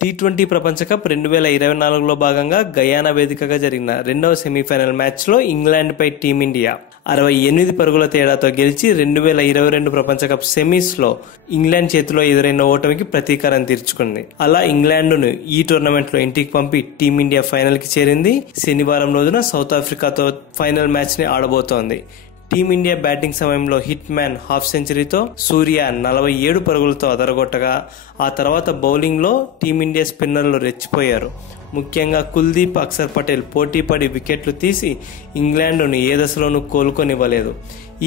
T20 ప్రపంచ cup 2024లో భాగంగా Guyana వేదికగా జరిగిన రెండవ సెమీఫైనల్ మ్యాచ్లో ఇంగ్లాండ్పై టీమిండియా 68 పరుగుల తేడాతో గెలిచి 2022 ప్రపంచ కప్ సెమీస్లో ఇంగ్లాండ్ చేతిలో ఎదురైన ఓటమికి ప్రతీకారం తీర్చుకుంది. అలా ఇంగ్లాండ్ను ఈ టోర్నమెంట్లో ఇంటికి పంపి టీమిండియా ఫైనల్కి చేరింది. శనివారం రోజున సౌత్ ఆఫ్రికాతో ఫైనల్ మ్యాచ్ని ఆడబోతోంది. టీమిండియా బ్యాటింగ్ సమయంలో హిట్ మ్యాన్ హాఫ్ సెంచరీతో సూర్య 47 పరుగులతో అదరగొట్టగా ఆ తర్వాత బౌలింగ్లో టీమిండియా స్పిన్నర్లు రెచ్చిపోయారు. ముఖ్యంగా కుల్దీప్, అక్షర్ పటేల్ పోటీపడి వికెట్లు తీసి ఇంగ్లాండ్ను ఏ దశలోనూ కోలుకొనివ్వలేదు.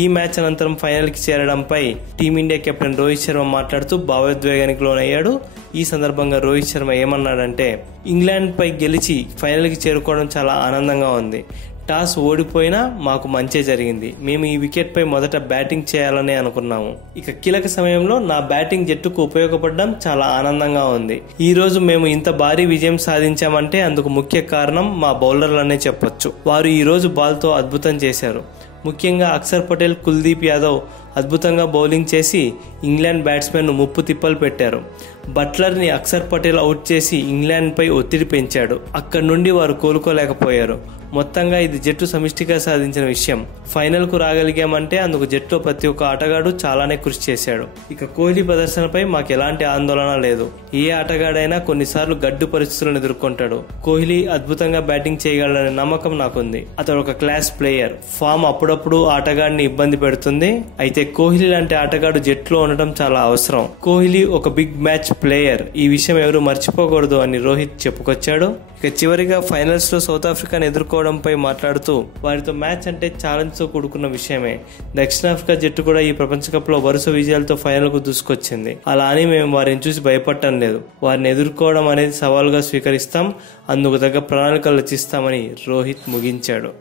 ఈ మ్యాచ్ అనంతరం ఫైనల్కి చేరడంపై టీమిండియా కెప్టెన్ రోహిత్ శర్మ మాట్లాడుతూ భావోద్వేగానికి లోనయ్యాడు. ఈ సందర్భంగా రోహిత్ శర్మ ఏమన్నాడంటే, ఇంగ్లాండ్పై గెలిచి ఫైనల్కి చేరుకోవడం చాలా ఆనందంగా ఉంది. టాస్ ఓడిపోయినా మాకు మంచే జరిగింది. మేము ఈ వికెట్ పై మొదట బ్యాటింగ్ చేయాలని అనుకున్నాము. ఇక కీలక సమయంలో నా బ్యాటింగ్ జట్టుకు ఉపయోగపడడం చాలా ఆనందంగా ఉంది. ఈ రోజు మేము ఇంత భారీ విజయం సాధించామంటే అందుకు ముఖ్య కారణం మా బౌలర్లనే చెప్పొచ్చు. వారు ఈ రోజు బాల్తో అద్భుతం చేశారు. ముఖ్యంగా అక్షర్ పటేల్, కుల్దీప్ యాదవ్ అద్భుతంగా బౌలింగ్ చేసి ఇంగ్లాండ్ బ్యాట్స్మెన్ను ముప్పు తిప్పలు పెట్టారు. బట్లర్ని అక్షర్ పటేల్ అవుట్ చేసి ఇంగ్లాండ్పై ఒత్తిడి పెంచాడు. అక్కడి నుండి వారు కోలుకోలేకపోయారు. మొత్తంగా ఇది జట్టు సమిష్టిగా సాధించిన విషయం. ఫైనల్కు రాగలిగామంటే అందుకు జట్టులో ప్రతి ఒక్క ఆటగాడు చాలానే కృషి చేశాడు. ఇక కోహ్లీ ప్రదర్శనపై మాకు ఎలాంటి ఆందోళన లేదు. ఏ ఆటగాడైనా కొన్నిసార్లు గడ్డు పరిస్థితులను ఎదుర్కొంటాడు. కోహ్లీ అద్భుతంగా బ్యాటింగ్ చేయగలడనే నమ్మకం నాకుంది. అతడు ఒక క్లాస్ ప్లేయర్. ఫామ్ అప్పుడప్పుడు ఆటగాడిని ఇబ్బంది పెడుతుంది. అయితే కోహ్లీ లాంటి ఆటగాడు జట్టులో ఉండటం చాలా అవసరం. కోహ్లీ ఒక బిగ్ మ్యాచ్ ప్లేయర్. ఈ విషయం ఎవరు మర్చిపోకూడదు అని రోహిత్ చెప్పుకొచ్చాడు. ఇక చివరిగా ఫైనల్స్ లో సౌత్ ఆఫ్రికాను ఎదుర్కోవడంపై మాట్లాడుతూ, వారితో మ్యాచ్ అంటే ఛాలెంజ్ తో కూడుకున్న విషయమే. దక్షిణాఫ్రికా జట్టు కూడా ఈ ప్రపంచ కప్ లో వరుస విజయాలతో ఫైనల్ కు దూసుకొచ్చింది. అలా అని మేము వారిని చూసి భయపడటం లేదు. వారిని ఎదుర్కోవడం అనేది సవాలుగా స్వీకరిస్తాం. అందుకు తగ్గ ప్రణాళికలు రచిస్తామని రోహిత్ ముగించాడు.